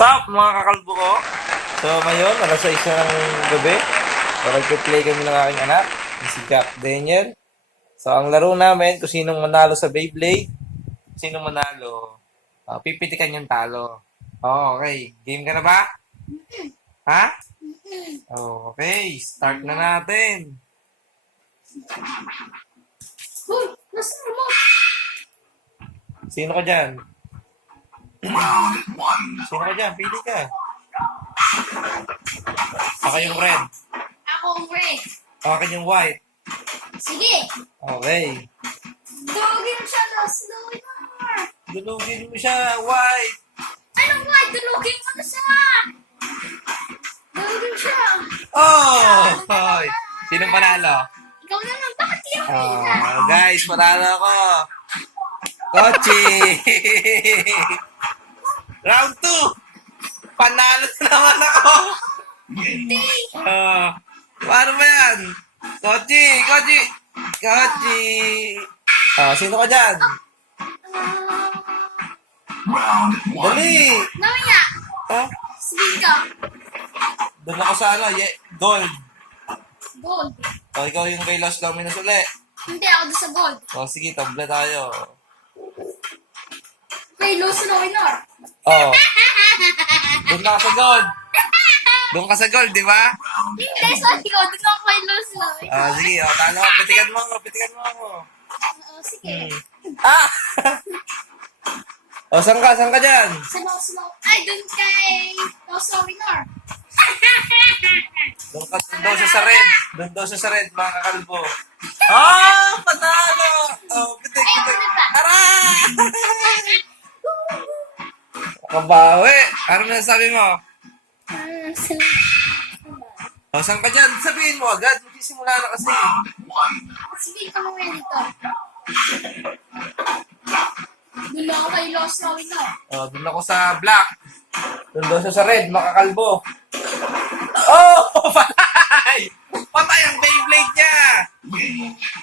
Sup mga kakalbo ko? So ngayon, alas 6 na ng gabi. So nagpe-play kami ng aking anak, si Jack Daniel. So ang laro namin, kung sinong manalo sa Beyblade, sinong manalo, pipitikan yung talo. Oh, okay. Game ka na ba? Ha? Oh, okay. Start na natin. Hoy, nasa remote? Sino ka dyan? Sino ka dyan? Pili ka. Ako yung red. Ako ang red. Akin yung white. Sige. Okay. Dugin mo siya, Slowing more. Dulugin mo siya, white. Anong white? Dulugin mo na siya. Dulugin siya. Oh! Hoy. Sinong panalo? Ikaw naman, bakit yung pina? Oh, guys, panalo ako. Kochi! Round 2! Panalo na naman ako! Hindi. Paano ba yan? Kochi! Kochi! Kochi! Sino ka dyan? Dali! Namaya, Oh, sige ka. doon ako sa gold. Gold. Ikaw yung kay Los Dominos uli. Hindi, ako doon sa gold. Sige, tabla tayo. May loose na winner. Oh, doon ka sa gold. Doon ka sa gold, di ba? Hindi, sorry ko. Doon ako may loose na winner. Sige, talo ka. Pitikan mo ako, pitikan mo ako. Sige. Ah! Saan ka dyan? Sa loose na. Ay, doon kay loose na winner. Doon sa red. Doon daw sa red, mga kakalbo. Panalo! Pitik, Ay, pitik. ano ba? Tara! Kabawi. Ano na sabi mo? Saan ka dyan? Sabihin mo agad. Magsisimula na kasi. Sige, ikaw mo yan dito. Doon ako kay loose na winner. Doon ako sa black. Doon daw siya sa red, makakalbo. Patay! Patay ang Beyblade niya!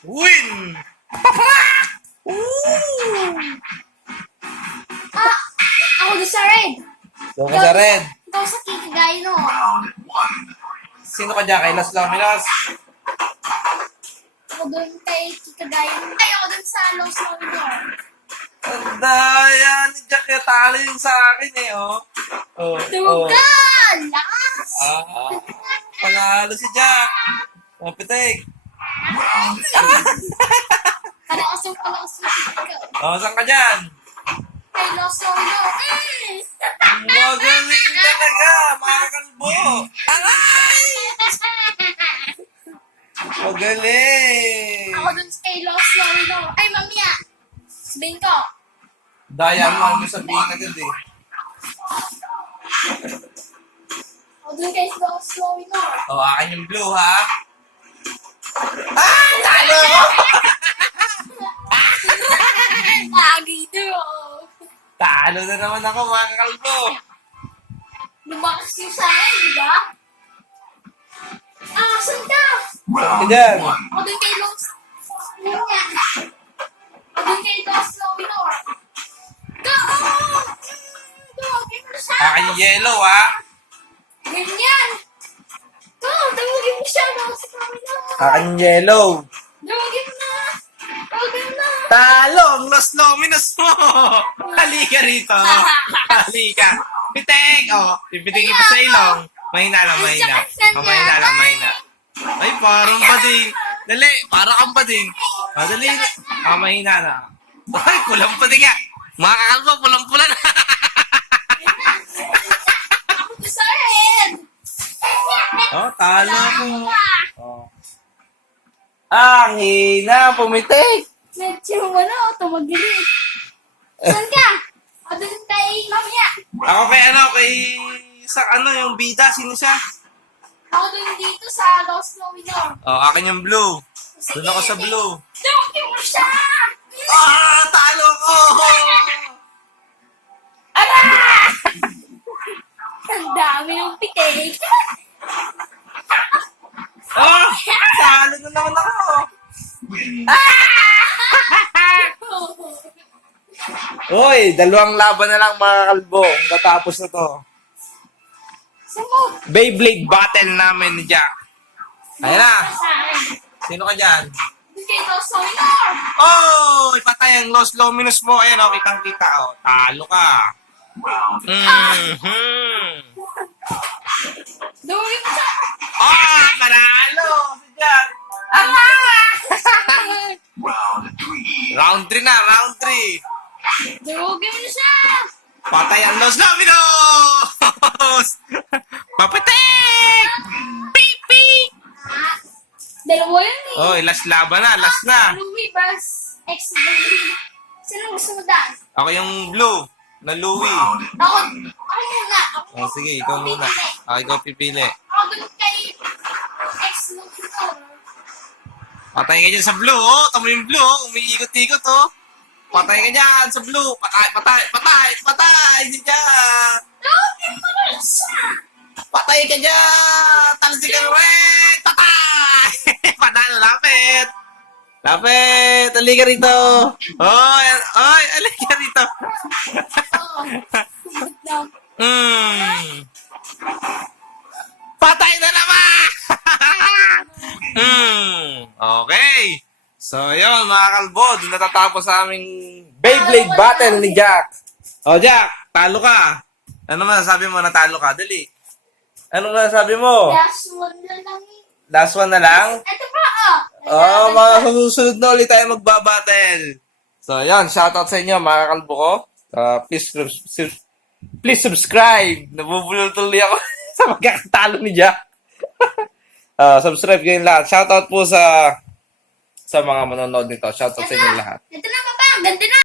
Win! Ako doon sa red. Doon ka sa red. Ikaw sa kikigay, no? Sino ka dyan? Kay Las Laminas? Ako doon kay kikigay. Ay, ako doon sa loose na winner. Ang daya ni Jack. Kaya talo yung sa akin Tugan! Lakas! Panalo si Jack. Pitik. Palakas mo. Saan ka dyan? Kay loose na winner. Magaling talaga, mga kalbo. Aray! Magaling. Ako dun kay loose na winner. Ay, mamaya! Sabihin ko. Daya mo ang sabihin agad Ako dun kay loose na winner. Akin yung blue, ha? Talo ko! Lagi to. Talo na naman ako, mga kalbo. Lumakas yung sa akin, di ba? Saan ka? Saan ka dyan? Ako dun kay loose. Yun nga. Ako dun kay loose na winner. Go! Tawagin mo na siya. Akin yung yellow, ha? Ganyan. Go! Tawagin mo siya. Loose na winner. Akin yung yellow. Tawagin mo na. Tawagin mo na. Talo ang Los Lominos mo! Halika rito. Halika. Pitek! Pipitigin pa sa ilong. Mahina lang, mahina. Mahina lang, mahina. Ay, parang bading. Dali, para kang bading. Dali. Mahina na. Ay, pulang bading nga. Mga kakalbo, pulang-pula na. Ako to sa red. Talo ako. Ang hina, pumitik. Medyo tumagilid. Saan ka? Ako dun kay mamaya. Ako yung bida, sino siya? Ako dun dito sa Lost No Winner. Akin yung blue. Doon ako sa blue. Tawagin mo siya! Talo ko! Ang dami yung pitik. Talo na naman ako. Hoy, dalawang laban na lang mga kalbo. Matapos na to. Sumog. Beyblade battle namin ni Jack. Ayan na. Sa akin. Sino ka dyan? Doon kay Toss the winner. Oh! Ipatay ang Los Luminous mo. Ayan, oh, kitang-kita. Oh. Talo ka. Dumi mo siya. Ah! Panalo! Si Jack. Round 3 na, round 3. Durugin mo na siya. Patay ang Los Luminous! Papitik! Pik, pik! Dalawa yun eh. Oh, last laban na, last na. Louis vs. X-Blue. Sino gusto mo daan? Ako yung blue, na Louie. Ako muna. Ako Oh, sige, ikaw muna. pipili. Ikaw pipili. Ako dun kay X-Blue. Patay ka dyan sa blue, oh. Tamo yung blue, oh. Umiikot-ikot, oh. Patay ka dyan sa blue. Patay, patay, patay, patay. Si Jack. Durugin mo na siya. Patay ka dyan. Talsik ang red. Patay. Panalo, lapit. Lapit. Halika rito. Oy, oy, halika rito. Oo. Sabot lang. Patay na naman! Okay. So, yun, mga kalbo. Doon natatapos sa aming Beyblade battle ni Jack. O, Jack, talo ka. Ano masasabi mo na talo ka? Dali. Ano masasabi mo? Last one na lang eh. Last one na lang? Ito pa oh. Oh, mga susunod na ulit tayo magbabattle. So, yun, shoutout sa inyo, mga kalbo ko. Please subscribe. Nabubulol tuloy ako sa magkakatalo ni Jack. Subscribe kayo lahat. Shoutout po sa mga manonood nito. Shoutout sa inyo lahat. Ito na pa. Ganda na.